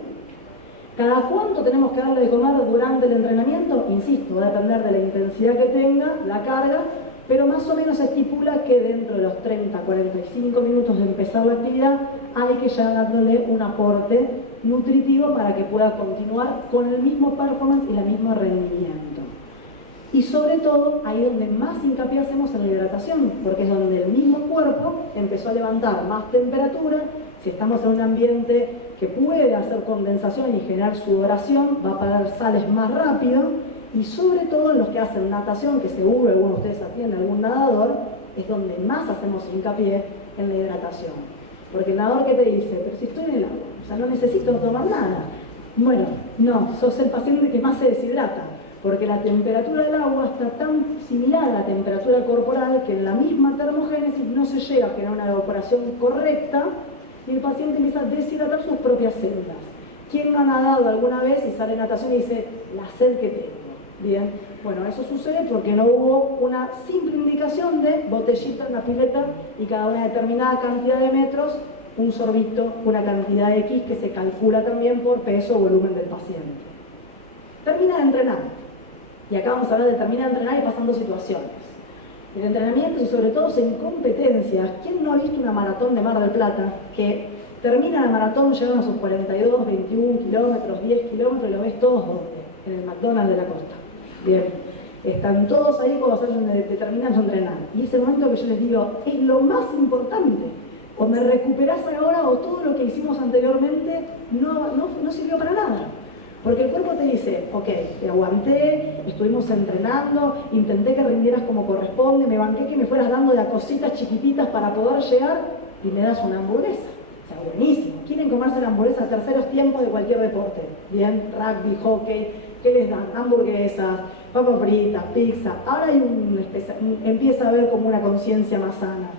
¿Cada cuánto tenemos que darle de comer durante el entrenamiento? Insisto, va a depender de la intensidad que tenga, la carga, pero más o menos se estipula que dentro de los 30 a 45 minutos de empezar la actividad hay que ya dándole un aporte nutritivo para que pueda continuar con el mismo performance y el mismo rendimiento. Y sobre todo, ahí donde más hincapié hacemos en la hidratación, porque es donde el mismo cuerpo empezó a levantar más temperatura. Si estamos en un ambiente que puede hacer condensación y generar sudoración, va a parar sales más rápido. Y sobre todo en los que hacen natación, que seguro algunos de ustedes atienden a algún nadador, es donde más hacemos hincapié en la hidratación. Porque el nadador que te dice, pero si estoy en el agua, o sea, no necesito tomar nada. Bueno, no, sos el paciente que más se deshidrata, porque la temperatura del agua está tan similar a la temperatura corporal que en la misma termogénesis no se llega a generar una evaporación correcta y el paciente empieza a deshidratar sus propias células. ¿Quién no ha nadado alguna vez y sale de natación y dice, la sed que tengo? Bien, bueno, eso sucede porque no hubo una simple indicación de botellita en la pileta y cada una determinada cantidad de metros, un sorbito, una cantidad X que se calcula también por peso o volumen del paciente. Termina de entrenar. Y acá vamos a hablar de terminar de entrenar y pasando situaciones. En entrenamientos y sobre todo en competencias, ¿quién no ha visto una maratón de Mar del Plata que termina la maratón, llegan a sus 42, 21 kilómetros, 10 kilómetros y lo ves todos ¿dónde? En el McDonald's de la costa. Bien, están todos ahí cuando terminan su entrenar. Y ese momento que yo les digo, es lo más importante. O me recuperás ahora o todo lo que hicimos anteriormente no sirvió para nada. Porque el cuerpo te dice, ok, te aguanté, estuvimos entrenando, intenté que rindieras como corresponde, me banqué que me fueras dando de a cositas chiquititas para poder llegar y me das una hamburguesa. O sea, buenísimo. ¿Quieren comerse la hamburguesa a terceros tiempos de cualquier deporte? Bien, rugby, hockey, ¿qué les dan? Hamburguesas, papas fritas, pizza. Ahora empieza a haber como una conciencia más sana.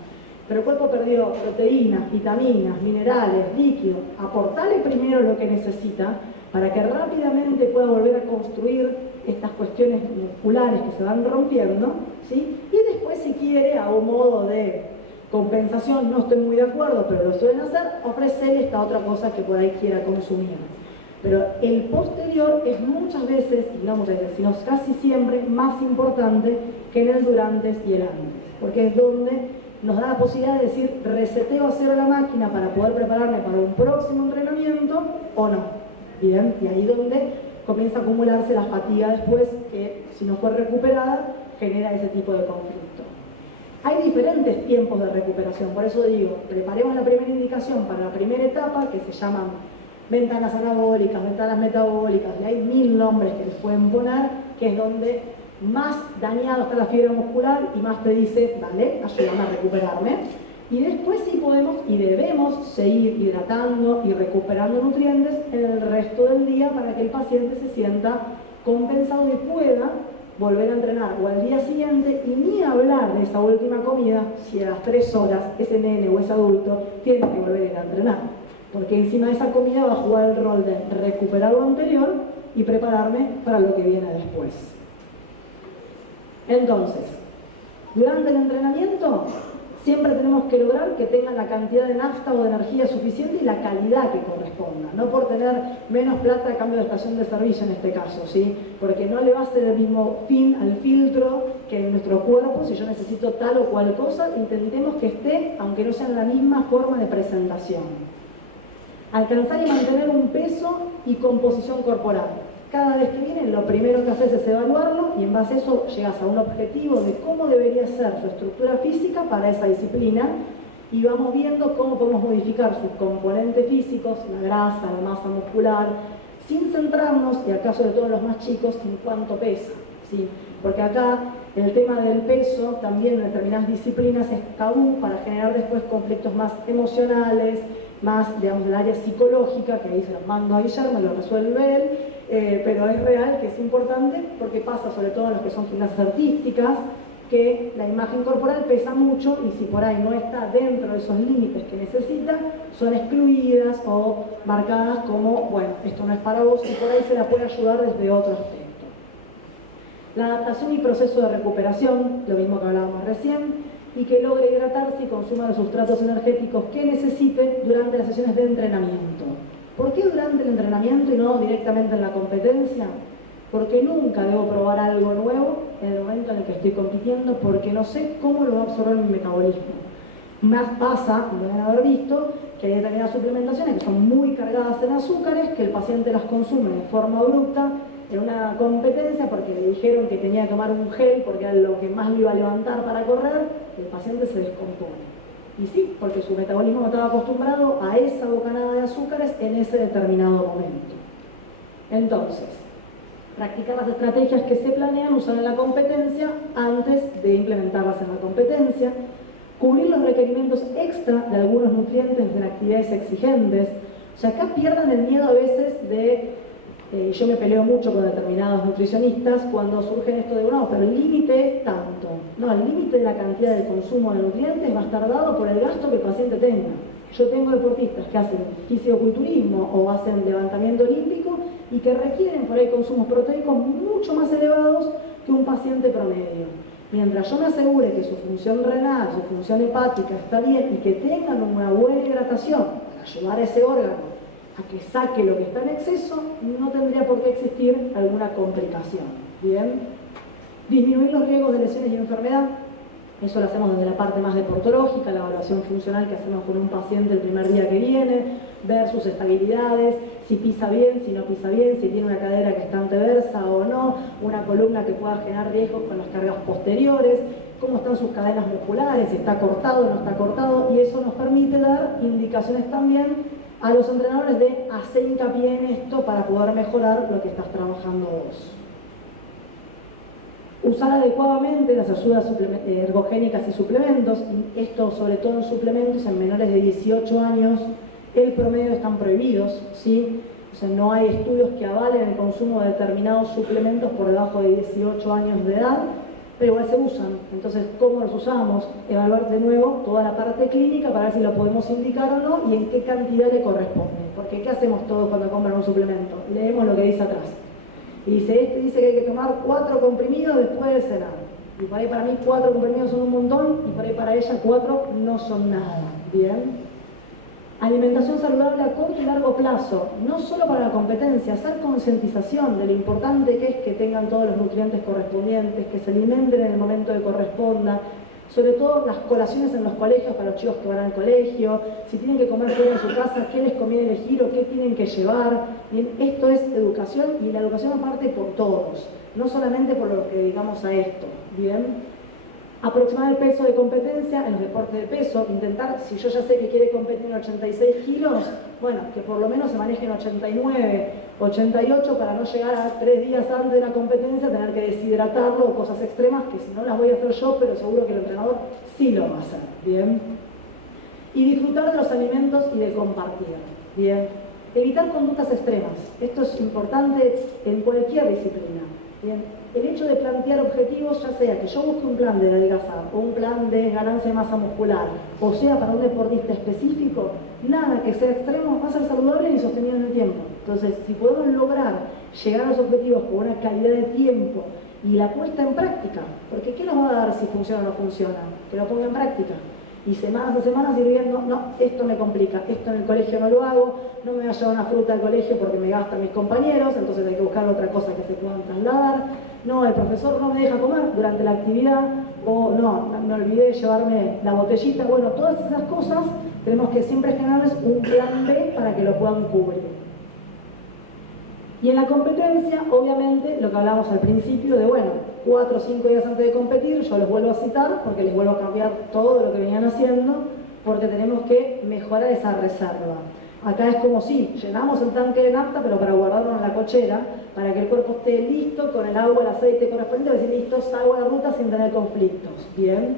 Pero el cuerpo perdió proteínas, vitaminas, minerales, líquidos. Aportale primero lo que necesita para que rápidamente pueda volver a construir estas cuestiones musculares que se van rompiendo, ¿sí? Y después, si quiere, a un modo de compensación, no estoy muy de acuerdo, pero lo suelen hacer, ofrecerle esta otra cosa que por ahí quiera consumir. Pero el posterior es muchas veces, y no muchas veces, sino casi siempre, más importante que en el durante y el antes. Porque es donde nos da la posibilidad de decir, reseteo a cero la máquina para poder prepararme para un próximo entrenamiento o no. Bien, y ahí donde comienza a acumularse la fatiga después, que si no fue recuperada, genera ese tipo de conflicto. Hay diferentes tiempos de recuperación, por eso digo, preparemos la primera indicación para la primera etapa, que se llaman ventanas anabólicas, ventanas metabólicas, y hay 1000 nombres que les pueden poner, que es donde más dañado está la fibra muscular y más te dice, dale, ayúdame a recuperarme. Y después sí podemos y debemos seguir hidratando y recuperando nutrientes en el resto del día para que el paciente se sienta compensado y pueda volver a entrenar o al día siguiente, y ni hablar de esa última comida si a las 3 horas ese nene o ese adulto tiene que volver a ir a entrenar. Porque encima de esa comida va a jugar el rol de recuperar lo anterior y prepararme para lo que viene después. Entonces, durante el entrenamiento siempre tenemos que lograr que tengan la cantidad de nafta o de energía suficiente y la calidad que corresponda. No por tener menos plata a cambio de estación de servicio en este caso, ¿sí? Porque no le va a ser el mismo fin al filtro que en nuestro cuerpo. Si yo necesito tal o cual cosa, intentemos que esté, aunque no sea en la misma forma de presentación. Alcanzar y mantener un peso y composición corporal. Cada vez que vienen, lo primero que haces es evaluarlo y en base a eso llegas a un objetivo de cómo debería ser su estructura física para esa disciplina y vamos viendo cómo podemos modificar sus componentes físicos, la grasa, la masa muscular, sin centrarnos, y acaso de todos los más chicos, en cuánto pesa, ¿sí? Porque acá el tema del peso también en determinadas disciplinas es tabú para generar después conflictos más emocionales, más, digamos, del área psicológica, que ahí se los mando a Guillermo, lo resuelve él, pero es real que es importante porque pasa sobre todo en los que son gimnasias artísticas, que la imagen corporal pesa mucho y si por ahí no está dentro de esos límites que necesita, son excluidas o marcadas como, bueno, esto no es para vos y por ahí se la puede ayudar desde otro aspecto. La adaptación y proceso de recuperación, lo mismo que hablábamos recién, y que logre hidratarse y consuma los sustratos energéticos que necesite durante las sesiones de entrenamiento. ¿Por qué durante el entrenamiento y no directamente en la competencia? Porque nunca debo probar algo nuevo en el momento en el que estoy compitiendo porque no sé cómo lo va a absorber mi metabolismo. Más pasa, como deben haber visto, que hay determinadas suplementaciones que son muy cargadas en azúcares, que el paciente las consume de forma abrupta en una competencia porque le dijeron que tenía que tomar un gel porque era lo que más lo iba a levantar para correr, el paciente se descompone. Y sí, porque su metabolismo no estaba acostumbrado a esa bocanada de azúcares en ese determinado momento. Entonces, practicar las estrategias que se planean usar en la competencia antes de implementarlas en la competencia, cubrir los requerimientos extra de algunos nutrientes en actividades exigentes. O sea, acá pierdan el miedo a veces de, yo me peleo mucho con determinados nutricionistas cuando surge esto de, no, pero el límite es tanto. No, el límite de la cantidad de consumo de nutrientes va a estar dado por el gasto que el paciente tenga. Yo tengo deportistas que hacen fisicoculturismo o hacen levantamiento olímpico y que requieren por ahí consumos proteicos mucho más elevados que un paciente promedio. Mientras yo me asegure que su función renal, su función hepática está bien y que tengan una buena hidratación para ayudar a ese órgano a que saque lo que está en exceso, no tendría por qué existir alguna complicación. ¿Bien? Disminuir los riesgos de lesiones y enfermedad. Eso lo hacemos desde la parte más deportológica, la evaluación funcional que hacemos con un paciente el primer día que viene, ver sus estabilidades, si pisa bien, si no pisa bien, si tiene una cadera que está anteversa o no, una columna que pueda generar riesgos con las cargas posteriores, cómo están sus cadenas musculares, si está cortado o no está cortado, y eso nos permite dar indicaciones también a los entrenadores de hacer hincapié en esto para poder mejorar lo que estás trabajando vos. Usar adecuadamente las ayudas ergogénicas y suplementos, y esto sobre todo en suplementos en menores de 18 años, el promedio están prohibidos, ¿sí? O sea, no hay estudios que avalen el consumo de determinados suplementos por debajo de 18 años de edad, pero igual se usan. Entonces, ¿cómo los usamos? Evaluar de nuevo toda la parte clínica para ver si lo podemos indicar o no y en qué cantidad le corresponde. Porque ¿qué hacemos todos cuando compran un suplemento? Leemos lo que dice atrás. Y dice, este dice que hay que tomar 4 comprimidos después de cenar. Y por ahí para mí 4 comprimidos son un montón y por ahí para ella 4 no son nada. ¿Bien? Alimentación saludable a corto y largo plazo, no solo para la competencia, hacer concientización de lo importante que es que tengan todos los nutrientes correspondientes, que se alimenten en el momento que corresponda, sobre todo las colaciones en los colegios para los chicos que van al colegio, si tienen que comer fuera de su casa, qué les conviene elegir o qué tienen que llevar. Bien, esto es educación y la educación aparte por todos, no solamente por lo que dedicamos a esto. Bien. Aproximar el peso de competencia en los deportes de peso, intentar, si yo ya sé que quiere competir en 86 kilos, bueno, que por lo menos se maneje en 89, 88 para no llegar a 3 días antes de la competencia tener que deshidratarlo o cosas extremas que si no las voy a hacer yo, pero seguro que el entrenador sí lo va a hacer, ¿bien? Y disfrutar de los alimentos y de compartir, ¿bien? Evitar conductas extremas, esto es importante en cualquier disciplina, ¿bien? El hecho de plantear objetivos, ya sea que yo busque un plan de adelgazar o un plan de ganancia de masa muscular, o sea para un deportista específico, nada que sea extremo va a ser saludable y sostenido en el tiempo. Entonces, si podemos lograr llegar a los objetivos con una calidad de tiempo y la puesta en práctica, porque ¿qué nos va a dar si funciona o no funciona? Que lo ponga en práctica. Y semanas a semanas ir viendo, no, esto me complica, esto en el colegio no lo hago, no me voy a llevar una fruta al colegio porque me gastan mis compañeros, entonces hay que buscar otra cosa que se puedan trasladar. No, el profesor no me deja comer durante la actividad, o no, me olvidé de llevarme la botellita. Bueno, todas esas cosas tenemos que siempre generarles un plan B para que lo puedan cubrir. Y en la competencia, obviamente, lo que hablamos al principio de, bueno, 4 o 5 días antes de competir, yo los vuelvo a citar porque les vuelvo a cambiar todo lo que venían haciendo, porque tenemos que mejorar esa reserva. Acá es como si llenamos el tanque de nafta, pero para guardarlo en la cochera, para que el cuerpo esté listo con el agua, el aceite correspondiente, es decir, listo, salgo a la ruta sin tener conflictos. Bien.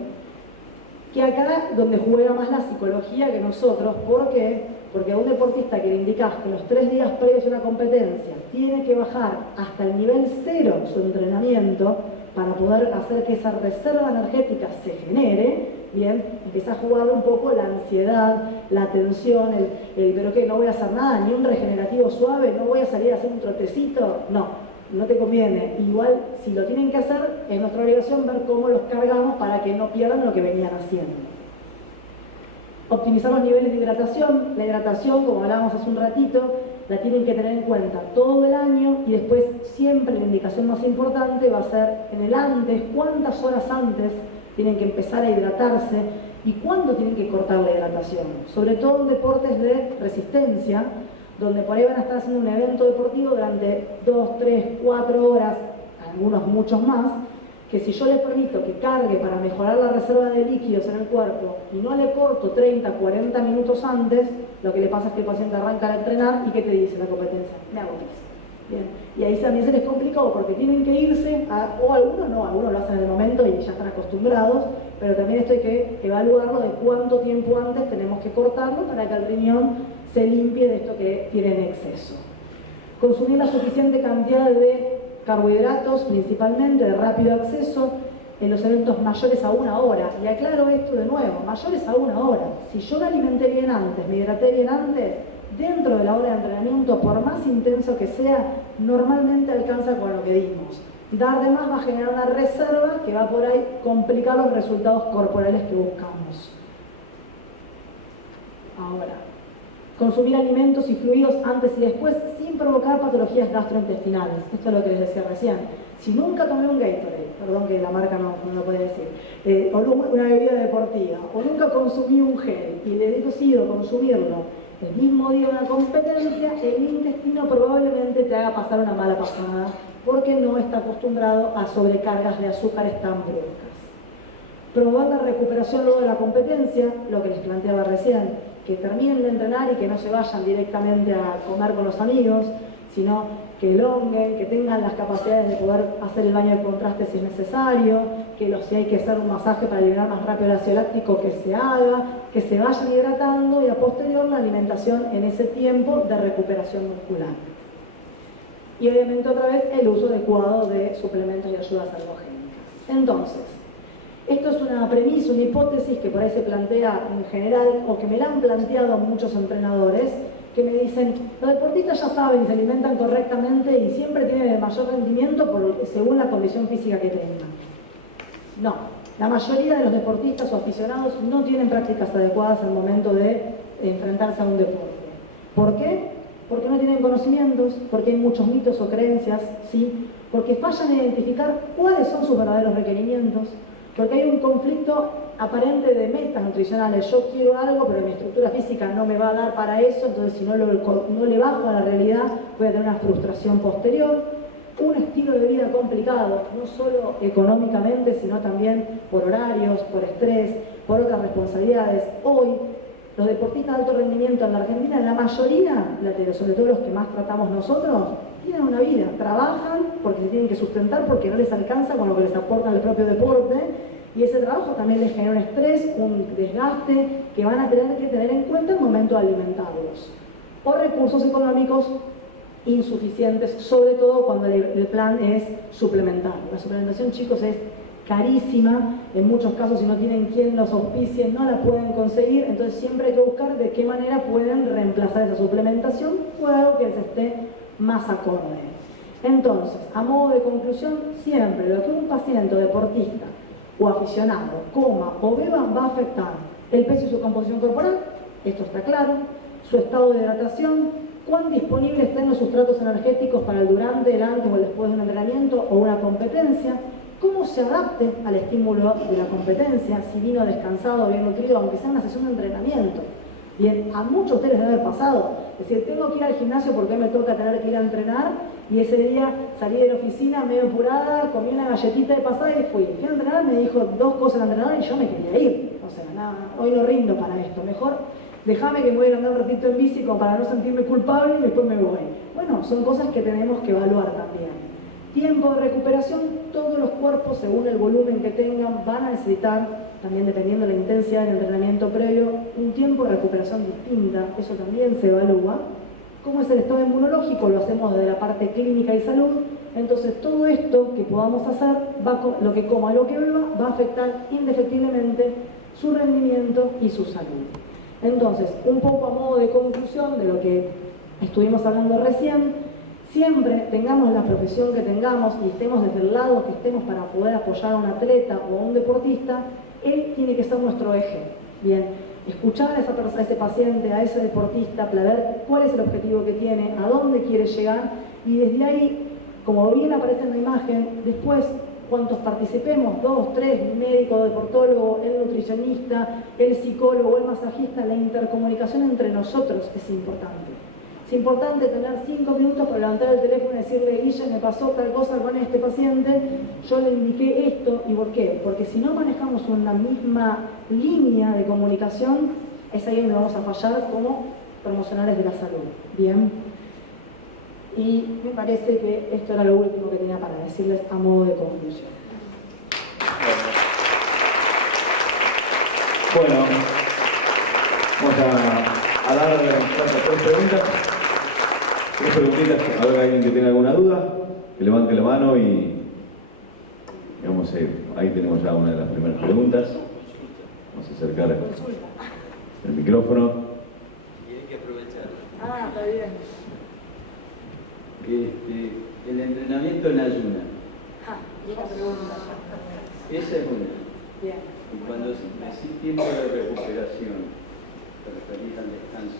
Que acá donde juega más la psicología que nosotros. ¿Por qué? Porque a un deportista que le indicás que los 3 días previos a una competencia tiene que bajar hasta el nivel 0 su entrenamiento para poder hacer que esa reserva energética se genere, bien, empieza a jugar un poco la ansiedad, la tensión, pero que no voy a hacer nada, ni un regenerativo suave, no voy a salir a hacer un trotecito, no te conviene. Igual, si lo tienen que hacer, es nuestra obligación ver cómo los cargamos para que no pierdan lo que venían haciendo. Optimizar los niveles de hidratación. La hidratación, como hablábamos hace un ratito, la tienen que tener en cuenta todo el año y después siempre la indicación más importante va a ser en el antes, cuántas horas antes tienen que empezar a hidratarse y cuándo tienen que cortar la hidratación. Sobre todo en deportes de resistencia, donde por ahí van a estar haciendo un evento deportivo durante 2, 3, 4 horas, algunos muchos más, que si yo les permito que cargue para mejorar la reserva de líquidos en el cuerpo y no le corto 30, 40 minutos antes, lo que le pasa es que el paciente arranca a entrenar y ¿qué te dice la competencia? Me hago pis. Bien. Y ahí también se les complicó porque tienen que irse, o algunos no, algunos lo hacen en el momento y ya están acostumbrados, pero también esto hay que evaluarlo de cuánto tiempo antes tenemos que cortarlo para que el riñón se limpie de esto que tiene en exceso. Consumir la suficiente cantidad de carbohidratos, principalmente de rápido acceso, en los eventos mayores a 1 hora. Y aclaro esto de nuevo, mayores a 1 hora. Si yo me alimenté bien antes, me hidraté bien antes, dentro de la hora de entrenamiento, por más intenso que sea, normalmente alcanza con lo que dimos. Dar de más va a generar una reserva que va por ahí complicar los resultados corporales que buscamos. Ahora, consumir alimentos y fluidos antes y después sin provocar patologías gastrointestinales. Esto es lo que les decía recién. Si nunca tomé un Gatorade, perdón que la marca no lo puede decir, o una bebida deportiva, o nunca consumí un gel y le decido consumirlo el mismo día de una competencia, el intestino probablemente te haga pasar una mala pasada porque no está acostumbrado a sobrecargas de azúcares tan bruscas. Promover la recuperación luego de la competencia, lo que les planteaba recién, que terminen de entrenar y que no se vayan directamente a comer con los amigos, sino que elonguen, que tengan las capacidades de poder hacer el baño de contraste si es necesario, que si hay que hacer un masaje para liberar más rápido el ácido láctico, que se haga, que se vayan hidratando y a posterior la alimentación en ese tiempo de recuperación muscular. Y obviamente otra vez el uso adecuado de suplementos y ayudas ergogénicas. Entonces, esto es una premisa, una hipótesis que por ahí se plantea en general o que me la han planteado muchos entrenadores que me dicen, los deportistas ya saben y se alimentan correctamente y siempre tienen el mayor rendimiento según la condición física que tengan. No, la mayoría de los deportistas o aficionados no tienen prácticas adecuadas al momento de enfrentarse a un deporte. ¿Por qué? Porque no tienen conocimientos, porque hay muchos mitos o creencias, ¿sí? Porque fallan en identificar cuáles son sus verdaderos requerimientos, porque hay un conflicto aparente de metas nutricionales. Yo quiero algo, pero mi estructura física no me va a dar para eso, entonces si no le bajo a la realidad, voy a tener una frustración posterior. Un estilo de vida complicado, no solo económicamente, sino también por horarios, por estrés, por otras responsabilidades. Hoy, los deportistas de alto rendimiento en la Argentina, la mayoría, sobre todo los que más tratamos nosotros, tienen una vida, trabajan porque se tienen que sustentar, porque no les alcanza con lo que les aporta el propio deporte, y ese trabajo también les genera un estrés, un desgaste que van a tener que tener en cuenta al momento de alimentarlos. O recursos económicos insuficientes, sobre todo cuando el plan es suplementar. La suplementación, chicos, es carísima, en muchos casos si no tienen quien los auspicie no la pueden conseguir, entonces siempre hay que buscar de qué manera pueden reemplazar esa suplementación o algo que les esté más acorde. Entonces, a modo de conclusión, siempre lo que un paciente o deportista o aficionado coma o beba va a afectar el peso y su composición corporal, esto está claro, su estado de hidratación, cuán disponible estén los sustratos energéticos para el durante, el antes o el después de un entrenamiento o una competencia, cómo se adapte al estímulo de la competencia, si vino descansado, bien nutrido, aunque sea una sesión de entrenamiento. Bien, a muchos de ustedes debe haber pasado. Es decir, tengo que ir al gimnasio porque me toca tener que ir a entrenar y ese día salí de la oficina medio apurada, comí una galletita de pasada y fui. Fui a entrenar, me dijo 2 cosas el entrenador y yo me quería ir. O sea, nada, hoy no rindo para esto. Mejor déjame que me voy a andar un ratito en bici como para no sentirme culpable y después me voy. Bueno, son cosas que tenemos que evaluar también. Tiempo de recuperación, todos los cuerpos, según el volumen que tengan, van a necesitar, también dependiendo de la intensidad del entrenamiento previo, un tiempo de recuperación distinta, eso también se evalúa. ¿Cómo es el estado inmunológico? Lo hacemos desde la parte clínica y salud. Entonces, todo esto que podamos hacer, lo que coma, lo que beba, va a afectar indefectiblemente su rendimiento y su salud. Entonces, un poco a modo de conclusión de lo que estuvimos hablando recién, siempre tengamos la profesión que tengamos y estemos desde el lado que estemos para poder apoyar a un atleta o a un deportista, él tiene que ser nuestro eje. Bien, escuchar a esa persona, a ese paciente, a ese deportista, para ver cuál es el objetivo que tiene, a dónde quiere llegar y desde ahí, como bien aparece en la imagen, después cuantos participemos, 2, 3, médico, deportólogo, el nutricionista, el psicólogo, el masajista, la intercomunicación entre nosotros es importante. Es importante tener 5 minutos para levantar el teléfono y decirle, Guille, me pasó tal cosa con este paciente, yo le indiqué esto, ¿y por qué? Porque si no manejamos una misma línea de comunicación, es ahí donde vamos a fallar como promocionales de la salud. Bien. Y me parece que esto era lo último que tenía para decirles a modo de conclusión. Bueno, vamos a dar 3 preguntas. 3 preguntitas, a ver, alguien que tenga alguna duda, que levante la mano y vamos a ir. Ahí tenemos ya una de las primeras preguntas. Vamos a acercar el micrófono. Y hay que aprovecharlo. Ah, está bien. El entrenamiento en ayuna. Buena pregunta. Esa es una. Bien. Y cuando decís tiempo de recuperación, te referís al descanso.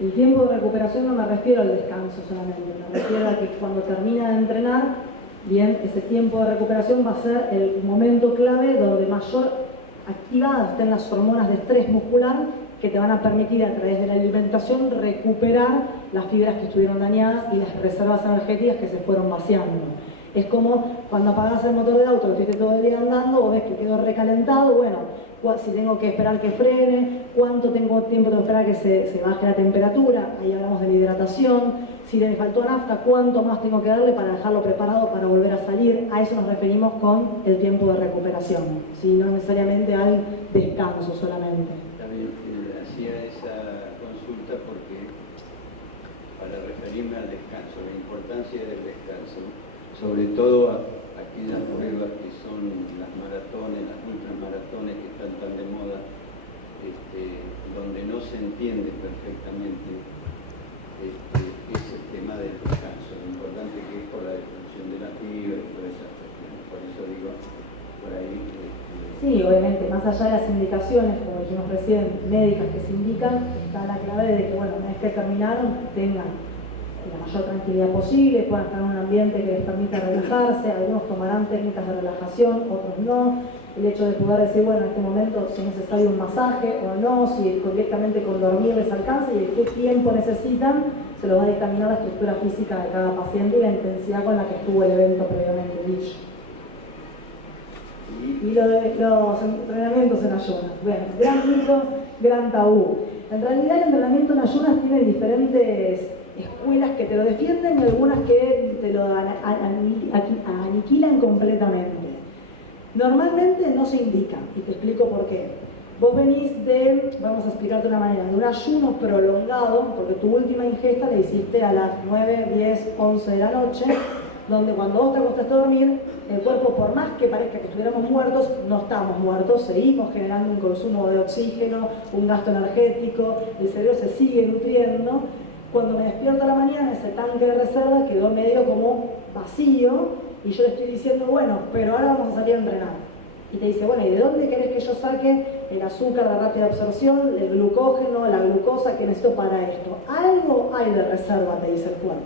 El tiempo de recuperación no me refiero al descanso solamente, me refiero a que cuando termina de entrenar, bien, ese tiempo de recuperación va a ser el momento clave donde mayor activadas estén las hormonas de estrés muscular que te van a permitir a través de la alimentación recuperar las fibras que estuvieron dañadas y las reservas energéticas que se fueron vaciando. Es como cuando apagás el motor del auto, lo estuviste todo el día andando, vos ves que quedó recalentado, bueno, si tengo que esperar que frene, cuánto tiempo tengo que esperar que se baje la temperatura, ahí hablamos de la hidratación, si le faltó nafta, cuánto más tengo que darle para dejarlo preparado para volver a salir, a eso nos referimos con el tiempo de recuperación, ¿sí? No necesariamente al descanso solamente. También hacía esa consulta porque, para referirme al descanso, la importancia del descanso, sobre todo aquellas pruebas que son las maratones, las ultramaratones que están tan de moda, donde no se entiende perfectamente ese tema del descanso, lo importante que es por la destrucción de la fibra y todas esas cuestiones. Por eso digo, por ahí... Sí, obviamente, más allá de las indicaciones, como dijimos recién, médicas que se indican, está la clave de que, bueno, una vez que terminaron, tengan la mayor tranquilidad posible, puedan estar en un ambiente que les permita relajarse, algunos tomarán técnicas de relajación, otros no. El hecho de poder decir, bueno, en este momento si es necesario un masaje o no, si directamente con dormir les alcanza y de qué tiempo necesitan, se lo va a dictaminar la estructura física de cada paciente y la intensidad con la que estuvo el evento previamente dicho. Y lo de los entrenamientos en ayunas. Bueno, gran mito, gran tabú. En realidad el entrenamiento en ayunas tiene diferentes escuelas que te lo defienden y algunas que te lo aniquilan completamente. Normalmente no se indica, y te explico por qué. Vos venís de, vamos a explicarte de una manera, de un ayuno prolongado, porque tu última ingesta la hiciste a las 9, 10, 11 de la noche, donde cuando vos te acostaste a dormir, el cuerpo, por más que parezca que estuviéramos muertos, no estamos muertos, seguimos generando un consumo de oxígeno, un gasto energético, el cerebro se sigue nutriendo. Cuando me despierto a la mañana, ese tanque de reserva quedó medio como vacío y yo le estoy diciendo, bueno, pero ahora vamos a salir a entrenar. Y te dice, bueno, ¿y de dónde querés que yo saque el azúcar de rápida absorción, el glucógeno, la glucosa que necesito para esto? Algo hay de reserva, te dice el cuerpo.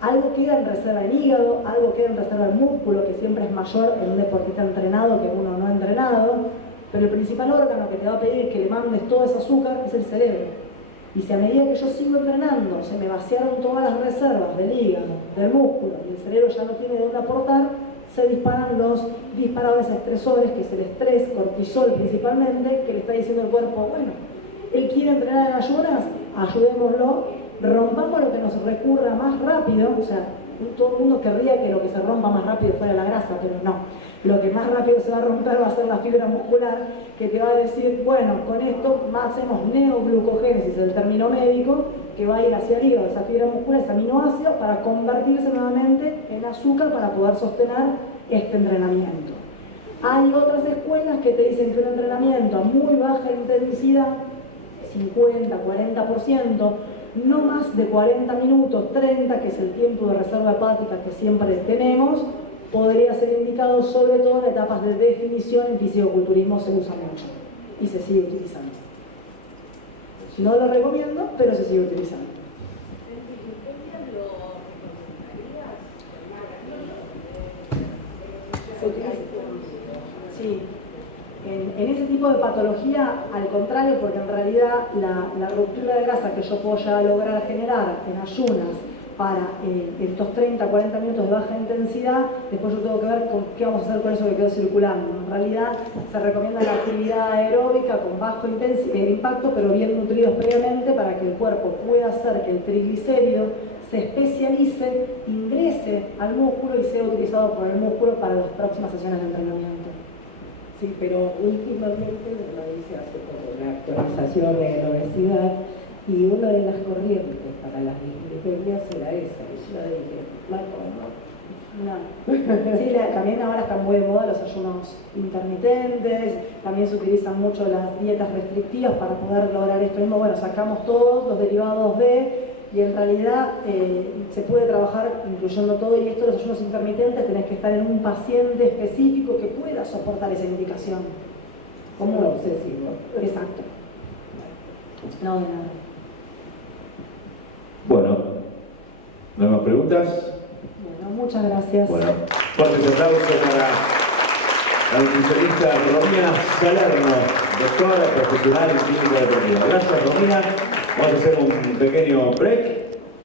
Algo queda en reserva en hígado, algo queda en reserva en músculo, que siempre es mayor en un deportista entrenado que uno no entrenado, pero pero el principal órgano que te va a pedir que le mandes todo ese azúcar es el cerebro. Y si a medida que yo sigo entrenando se me vaciaron todas las reservas del hígado, del músculo, y el cerebro ya no tiene de dónde aportar, se disparan los disparadores estresores, que es el estrés, cortisol principalmente, que le está diciendo al cuerpo, bueno, él quiere entrenar en ayunas, ayudémoslo, rompamos lo que nos recurra más rápido, o sea, todo el mundo querría que lo que se rompa más rápido fuera la grasa, pero no. Lo que más rápido se va a romper va a ser la fibra muscular, que te va a decir, bueno, con esto hacemos neoglucogénesis, el término médico, que va a ir hacia arriba esa fibra muscular, ese aminoácido, para convertirse nuevamente en azúcar para poder sostener este entrenamiento. Hay otras escuelas que te dicen que un entrenamiento a muy baja intensidad, 50, 40%, no más de 40 minutos, 30, que es el tiempo de reserva hepática que siempre tenemos, podría ser indicado sobre todo en etapas de definición. En fisicoculturismo se usa mucho y se sigue utilizando. No lo recomiendo, pero se sigue utilizando. Sí. En ese tipo de patología, al contrario, porque en realidad la ruptura de grasa que yo puedo ya lograr generar en ayunas para estos 30, 40 minutos de baja intensidad, después yo tengo que ver con qué vamos a hacer con eso que quedó circulando. En realidad se recomienda la actividad aeróbica con bajo impacto, pero bien nutridos previamente, para que el cuerpo pueda hacer que el triglicérido se especialice, ingrese al músculo y sea utilizado por el músculo para las próximas sesiones de entrenamiento. Sí, pero últimamente, lo dice hace poco, la actualización de la obesidad, y una de las corrientes para las dislipemias era esa. Y yo dije, Marco, no. Sí, también ahora están muy de moda los ayunos intermitentes, también se utilizan mucho las dietas restrictivas para poder lograr esto mismo. Bueno, sacamos todos los derivados de, y en realidad se puede trabajar incluyendo todo, y esto de los ayunos intermitentes tenés que estar en un paciente específico que pueda soportar esa indicación. como un obsesivo. Exacto. No, de nada. Bueno, ¿no hay más preguntas? Bueno, muchas gracias. Bueno, fuertes aplausos para la nutricionista Romina Salerno, doctora profesional en clínica deportiva. Gracias, Romina. Vamos a hacer un pequeño break.